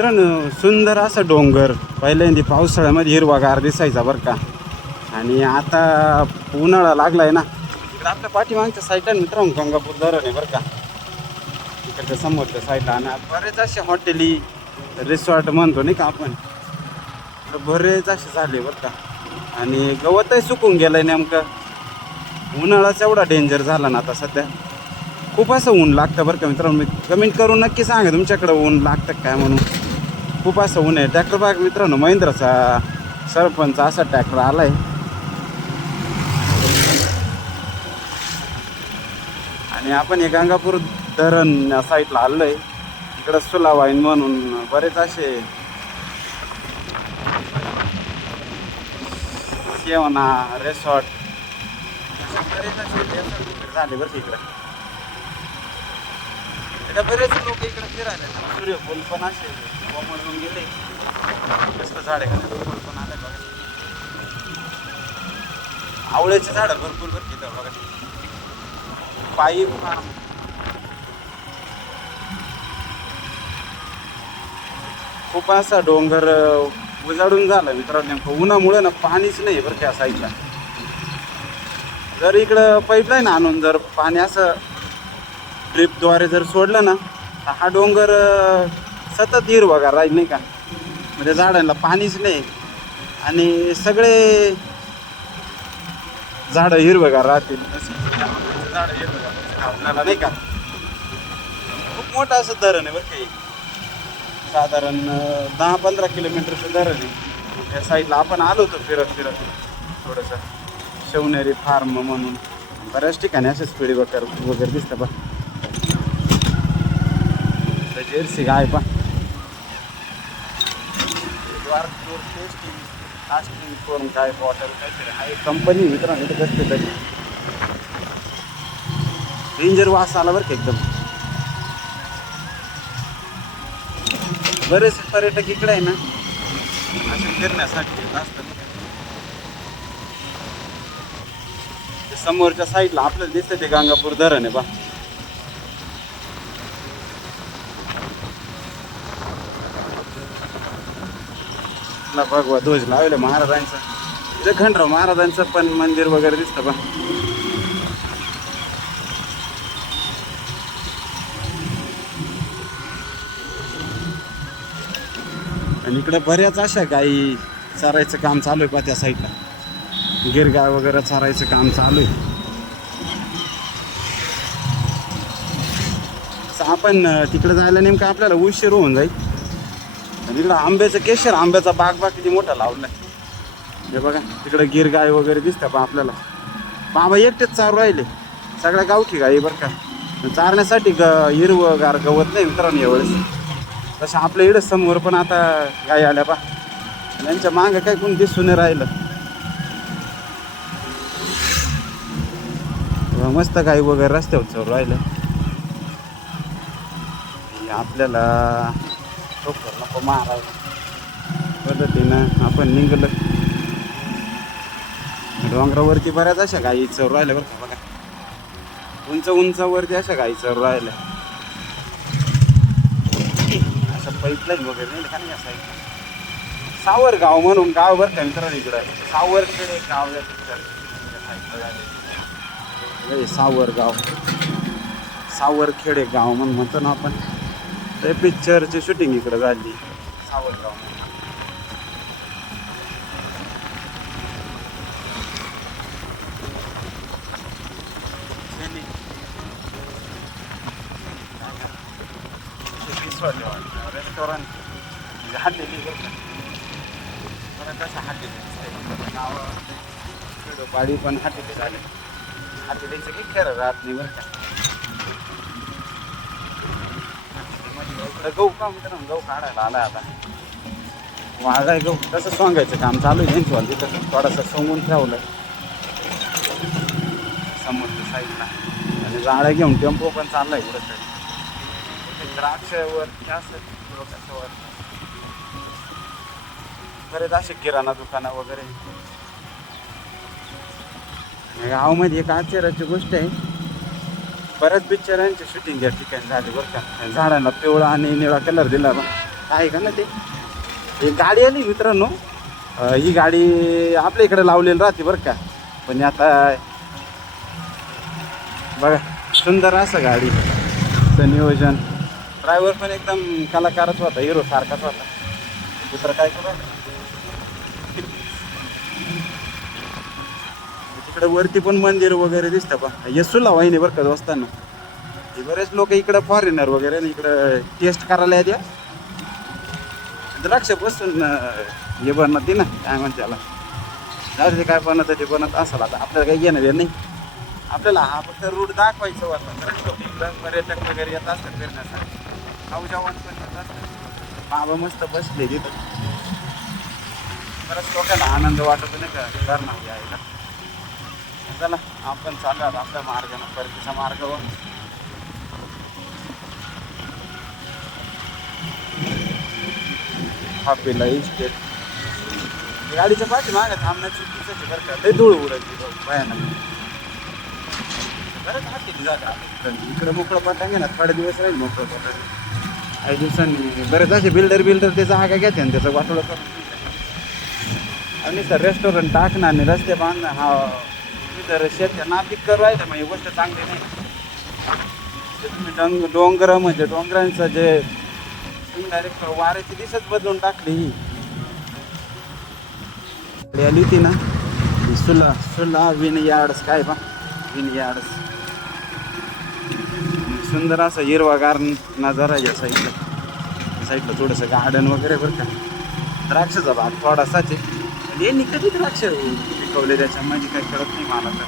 मित्रांनो सुंदर असं डोंगर. पहिल्यांदा पावसाळ्यामध्ये हिरवागार दिसायचा बरं का. आणि आता उन्हाळा लागला आहे ना. इकडे आपल्या पाठीमागच्या साईडला मित्रांनो गंगापूर धरण आहे बरं का. इकडच्या समोरच्या साईडला आणि बरेच असे हॉटेली रिसॉर्ट म्हणतो नाही का आपण. तर बरेच असे झाले बरं का. आणि गवतही सुकून गेलंय नेमकं. उन्हाळाच एवढा डेंजर झाला ना आता सध्या. खूप असं ऊन लागतं बरं का मित्रांनो. मी कमेंट करून नक्की सांगा तुमच्याकडं ऊन लागतं काय म्हणून. खूप असं ऊन आहे. ट्रॅक्टर बाग मित्रांनो महिंद्राचा सरपंच असा ट्रॅक्टर आहे आणि आपण हे गंगापूर धरण साईडला आलो आहे इकडं सुलावाईन म्हणून बरेच असे जेवणा रेसॉर्ट बरेच असे झाले बरं इकडं. बरेच लोक इकडे फिरायला येतात. सूर्यफूल पण असे. कोमळून गेले झाड आहे पण आलंय बघा आवळ्याचे झाड भरपूर भरपूर इथं बघा. पाईप खूप असा डोंगर उजाडून झाला मित्रांनो नेमकं. उन्हामुळे ना पाणीच नाही बरं त्या साईडला. जर इकडं पाईपलाईन आणून जर पाणी असं ड्रिपद्वारे जर सोडलं ना तर हा डोंगर सतत हिरवागार राहील नाही का? म्हणजे झाडांना पाणीच नाही. आणि सगळे झाडं हिरवगार राहतील. झाडं हिरवगार आपल्याला नाही का? खूप मोठं असं धरण आहे बरं काही साधारण दहा पंधरा किलोमीटरचं धरण आहे. त्या साईडला आपण आलो होतो फिरत फिरत. थोडंसं शेवनेरी फार्म म्हणून. बऱ्याच ठिकाणी असे स्पीड वगैरे वगैरे दिसतं बा जर्सी गाय पा कास्टिंग करून काय बॉटल काहीतरी हा एक कंपनी मित्रांनो इथं कसते तरी. डेंजर वास आला बरं का एकदम. बरेच पर्यटक इकडे आहे ना. असे फिरण्यासाठी येत असतात. ते समोरच्या साईडला आपल्याला दिसतं ते गंगापूर धरण आहे बा. ला भगवा ध्वज लावले महाराजांचा. इथं खंडराव महाराजांचं पण मंदिर वगैरे दिसतं बा. आणि इकडे बऱ्याच अशा गाई चरायचं काम चालू आहे बा त्या साईडला. गिरगाय वगैरे चरायचं काम चालू आहे. आपण तिकडे जायला नेमकं आपल्याला उशीर होऊन जाईल. आणि इकडं आंब्याचं केशर आंब्याचा बाग बाग किती मोठा लावलाय. हे बघा तिकडे गिर गाय वगैरे दिसतं पण आपल्याला. बाबा एकटेच चारू राहिले. सगळ्या गावठी गाई बरं का. चारण्यासाठी ग हिरवं गार गवत नाही मित्रांनो यावेळेस. तसं आपल्या इकडं समोर पण आता गाई आल्या पा यांच्या मागं काय कोण दिसून राहिलं. मस्त गाई वगैरे रस्त्यावर चालू राहिलं हे आपल्याला ठोकर नको मारायला. पद्धतीनं आपण निघलं. डोंगरावरती बऱ्याच अशा गाई चर राहिल्या बरं का बघा. उंच उंचावरती अशा गाई चर राहिल्या. अशा पाईपलाईन वगैरे नाही का नाही असा सावर गाव म्हणून गाव बरं का मित्रांनो इकडं? सावरखेडे गाव सावरगाव. सावरखेडे गाव म्हणून म्हणतो ना आपण. ते पिक्चरची शूटिंग इकडे झाली. सावरगाव रेस्टॉरंट हॉटेली कसं पण हॉटेली झाले हॉटेलीचं काही खरं राहत नाही बरं का. इकडं गहू का मित्रांनो गहू काढायला आला आता. वाघाय गहू कसं सोंगायचं काम चालू आहे त्यांचं तिथं थोडंसं सोंगून ठेवलं समोरच्या साईडला. आणि जाळ्या घेऊन टेम्पो पण चाललाय इकडं साईड द्राक्षावर जास्त कशावर बरेच असे किराणा दुकानं वगैरे. गावामध्ये एक आश्चर्याची गोष्ट आहे. बऱ्याच पिक्चरांची शूटिंग या ठिकाणी झाली बरं का. झाडांना पिवळा आणि निळा कलर दिला बा. आहे का ना ते? एक गाडी आली मित्रांनो. ही गाडी आपल्या इकडे लावलेली राहते बरं का. पण आता बघा सुंदर असं गाडीचं नियोजन. ड्रायव्हर पण एकदम कलाकारच होता हिरो सारखाच होता. दुसरं काय करू? तिकडे वरती पण मंदिर वगैरे दिसतं पा येसूला वाहिनी बरं का दोस्तांना? हे बरेच लोक इकडं फॉरेनर वगैरे इकडं टेस्ट करायला येते द्राक्ष बसून हे बनत ना काय म्हणते त्याला जाऊ दे ते काय बनत ते बनत असाल आता. आपल्याला काही घेणं देणं नाही. आपल्याला हा फक्त रूट दाखवायचं वाटतं द्राक्ष इकडं पर्यटक वगैरे येत असतात फिरण्यासाठी. नौजवान पण येत असतात. बाबा मस्त बसले तिथं. बरंच लोकांना आनंद वाटत नाही का? करणार यायला. चला आपण चालू आहोत आपल्या मार्गानं परतीच्या मार्गावर हापीला इस्टेट. गाडीच्या पाठी मागे थांबण्याची चुकीचं आहे बरं का ते धूळ उडायची भयानक. भयानक बरंच हाती जागा. इकडं मोकळं पटांगे ना थोडे दिवस राहील मोकळं पटांगे काही दिवसांनी बरेच असे बिल्डर बिल्डर त्याचं हा काय घेते आणि त्याचं वाटोळं करून. आणि सर रेस्टॉरंट टाकणं आणि रस्ते बांधणं हा. तिथं शेत नापिक करू राहिलं मग गोष्ट चांगली नाही. ते तुम्ही डोंग डोंगर म्हणजे डोंगरांचं जे तुम्ही डायरेक्ट वाऱ्याची दिशच बदलून टाकली ही. आली होती ना सुला सुला विन यार्डस काय बा विन यार्डस सुंदर असं हिरवागार नजारा या साईडला. साईडला थोडंसं गार्डन वगैरे बरं का. द्राक्षाचा भाग थोडासाच आहे. पण यांनी कधी द्राक्ष पिकवले त्याच्यामध्ये काही कळत नाही मला तर.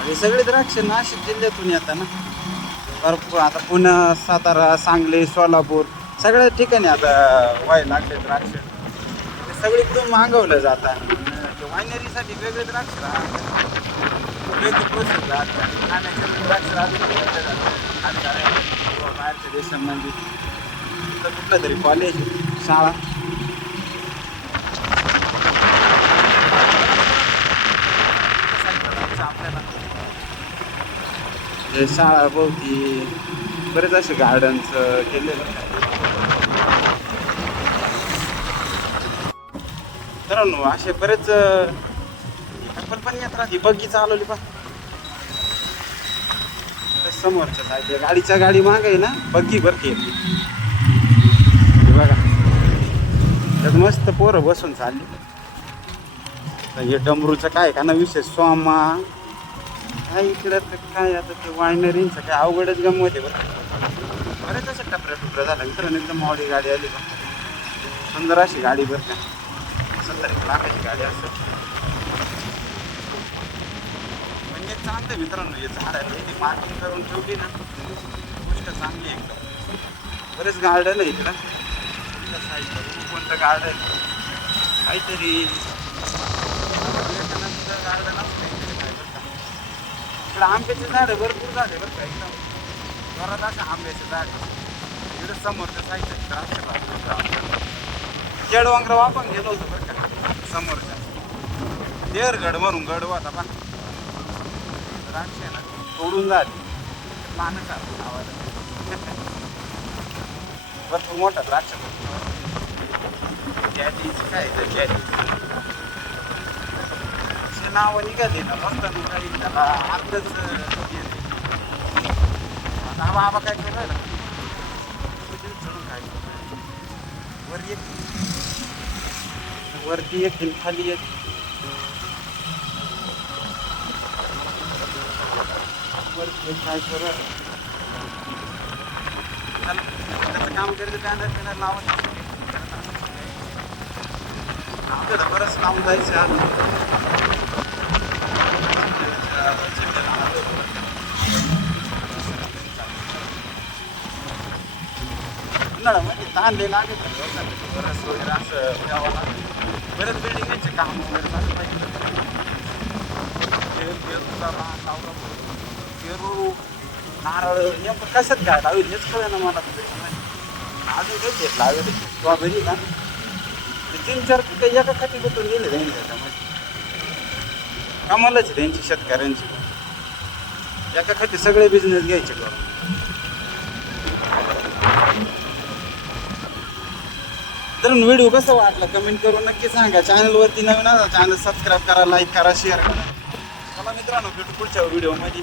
आणि सगळे द्राक्ष नाशिक जिल्ह्यातून येतात ना. भरपूर आता पुणे सातारा सांगली सोलापूर सगळ्या ठिकाणी आता व्हायला लागले द्राक्ष. ते सगळे एकदम मागवलं जातात वायनरीसाठी वेगळे द्राक्ष राहतात. वेगळी प्रोसेस राहतात खाण्याचे द्राक्ष राहतात. किंवा बाहेरच्या देशांमध्ये तर कुठलं तरी कॉलेज शाळा आपल्याला हे शाळा भोवती बरेच असे गार्डन्स केले तर असे बरेच आपण पण येत राहते बग्गी चालवली पा समोरच्या साईडला गाडीच्या गाडी माग आहे ना बग्गी भरती की बघा. त्यात मस्त पोरं बसून चालली. तर हे डमरूचं काय का ना विशेष? सोमा. काय इकडं तर काय आता ते वायनरींचं काय अवघडच गमवत आहे बरं. बरेच असं टपऱ्या टुपऱ्या झाला मित्रांनो एकदम मॉडी गाडी आली बघ. सुंदर अशी गाडी बरं का. सत्तर एक लाखाची गाडी असं. म्हणजे चांगलं मित्रांनो हे झाडाला ते पार्किंग करून ठेवली ना गोष्ट चांगली आहे एकदम. बरेच गार्डन आहे इकडं. साईडला कोणतं गार्डन काहीतरी विवेकानंद गार्डन असतं इकडे काय बरं का इकडे आंब्याचे झाडं भरपूर झाले बरं का एकदम जोरात असं आंब्याचे झाड. इकडे समोरच्या साईडच्या द्राक्ष केडवांगर आपण गेलो होतो बरं का समोरच्या. देरगड म्हणून गड होता पण द्राक्ष आहे ना तोडून झाली. पानं चालू आवाज भरपूर मोठा द्राक्ष. काय तर नावं निघाली ना मस्त काही त्याला अर्धच येते. आता बाबा काय केलं ना चढून काय वर एक वरती एक खाली एक वरती काय करू त्याचं काम करते बॅनर बॅनर लावत आपल्याला बरंच लावून जायचं उन्हाळ्यामध्ये ताण लागत बरंच वगैरे असं द्यावं लागतं बरेच बिल्डिंगांचे काम वगैरे झालं पाहिजे. पेरूचा रान लावला पेरू नारळ नेमकं कशात काय लावेल हेच कळे ना मला तर अजून काही घेत लावेल? स्ट्रॉबेरी ते तीन चार पिकं एका खाती गुतून गेले त्यांनी त्याच्यामध्ये. कमालच आहे त्यांची शेतकऱ्यांची. एका खाती सगळे बिझनेस घ्यायचे करून तर व्हिडिओ कसा वाटला? कमेंट करून नक्की सांगा. चॅनलवरती नवीन आला चॅनल सबस्क्राईब करा लाईक करा शेअर करा. चला मित्रांनो भेटू पुढच्या व्हिडिओमध्ये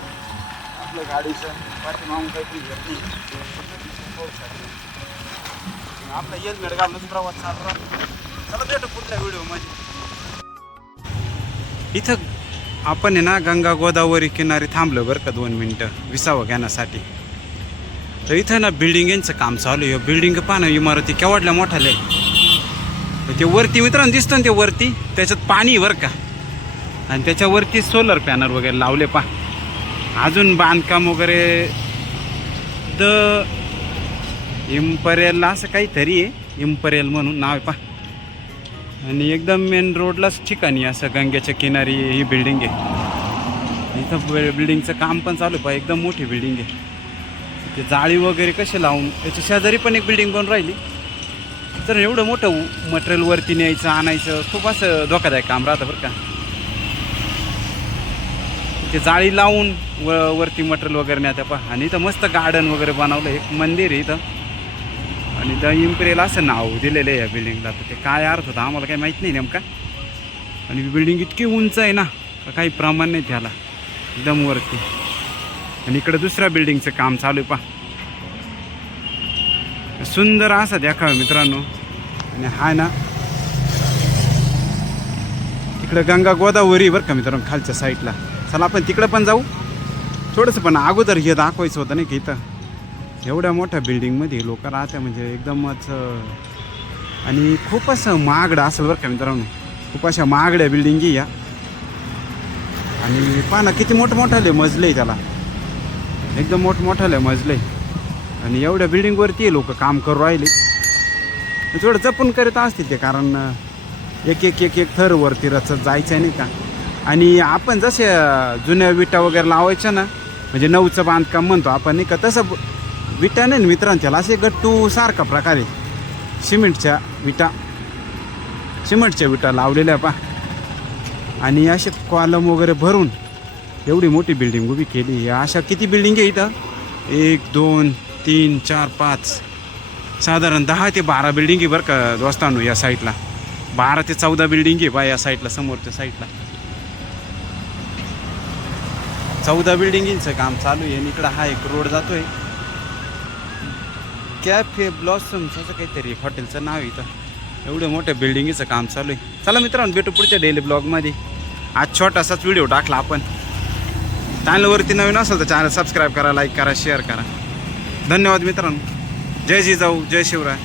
आपल्या गाडीचं पाठीमागून काहीतरी गर्दी आपला हेल्मेट घालूनच प्रवास चालू राहतो. चला भेटू पुढच्या व्हिडिओमध्ये इथं आपण आहे ना गंगा गोदावरी किनारी थांबलो बरं का दोन मिनटं. विसावं घेण्यासाठी. तर इथं ना बिल्डिंगचं काम चालू आहे. बिल्डिंग पाहणं इमारती केवढल्या मोठ्याल्या ते वरती मित्रांनो दिसतं ना ते वरती. त्याच्यात पाणी बरं का. आणि त्याच्यावरती सोलर पॅनल वगैरे लावले पा अजून बांधकाम वगैरे. द. इम्परेलला असं काहीतरी आहे. इम्परेल म्हणून नाव आहे पा आणि एकदम मेन रोडलाच ठिकाणी असं गंग्याच्या किनारी ही बिल्डिंग आहे. इथं बिल्डिंगचं काम पण चालू पाहिजे पहा एकदम मोठी बिल्डिंग आहे. ते जाळी वगैरे कसे लावून त्याच्या शेजारी पण एक बिल्डिंग बनून राहिली. तर एवढं मोठं मटेरियल वरती न्यायचं आणायचं खूप असं धोकादायक काम राहतं बरं का. ते जाळी लावून व वरती मटेरियल वगैरे न्यायचं पहा. आणि इथं मस्त गार्डन वगैरे बनवलं एक मंदिर आहे इथं. आणि द इम्पिरियल असं नाव दिलेलं आहे या बिल्डिंगला तर ते काय अर्थ होता आम्हाला काही माहीत नाही नेमका. आणि बिल्डिंग इतकी उंच आहे ना का काही प्रमाण नाही त्याला. एकदम वरती. आणि इकडं दुसऱ्या बिल्डिंगचं काम चालू आहे पहा. सुंदर असा देखावा मित्रांनो. आणि हा ना. इकडं गंगा गोदावरी बरं का मित्रांनो खालच्या साईडला चला आपण तिकडं पण जाऊ. थोडंसं पण अगोदर हे दाखवायचं होतं नाही की इथं. एवढ्या मोठ्या बिल्डिंगमध्ये लोक राहते म्हणजे एकदमच आणि खूप असं महागडं असेल बरं का मित्रांनो. खूप अशा महागड्या बिल्डिंगी या. आणि पहा ना किती मोठमोठाले मजले आहे त्याला. एकदम मोठमोठाले मजले आणि एवढ्या बिल्डिंगवरती लोक काम करू राहिले. थोडं जपून करीत असतील ते कारण एक एक एक एक थरवरती रचत जायचं आहे नाही का? आणि आपण जसे जुन्या विटा वगैरे लावायच्या ना म्हणजे नऊचं बांधकाम म्हणतो आपण नाही का? तसं विटाने विटा नाही ना मित्रांनो त्याला? असे गट्टू सारखा प्रकारे सिमेंटच्या विटा. सिमेंटच्या विटा लावलेल्या पा आणि असे कॉलम वगैरे भरून एवढी मोठी बिल्डिंग उभी केली अशा किती बिल्डिंग आहे इथं? एक दोन तीन चार पाच. साधारण दहा ते बारा बिल्डिंग आहे बरं का दोस्तांनो या साईडला बारा ते चौदा बिल्डिंग आहे बा या साईडला समोरच्या साईडला चौदा बिल्डिंगींचं काम चालू आहे आणि इकडं हा एक रोड जातोय. कॅफे ब्लॉसम्स असं काहीतरी हॉटेलचं नाव इथं. एवढं मोठ्या बिल्डिंगीचं काम चालू आहे. चला मित्रांनो भेटू पुढच्या डेली ब्लॉगमध्ये आज छोटासाच व्हिडिओ टाकला आपण. चॅनलवरती नवीन असेल तर चॅनल सबस्क्राईब करा लाईक करा शेअर करा. धन्यवाद मित्रांनो. जय जिजाऊ जय शिवराय.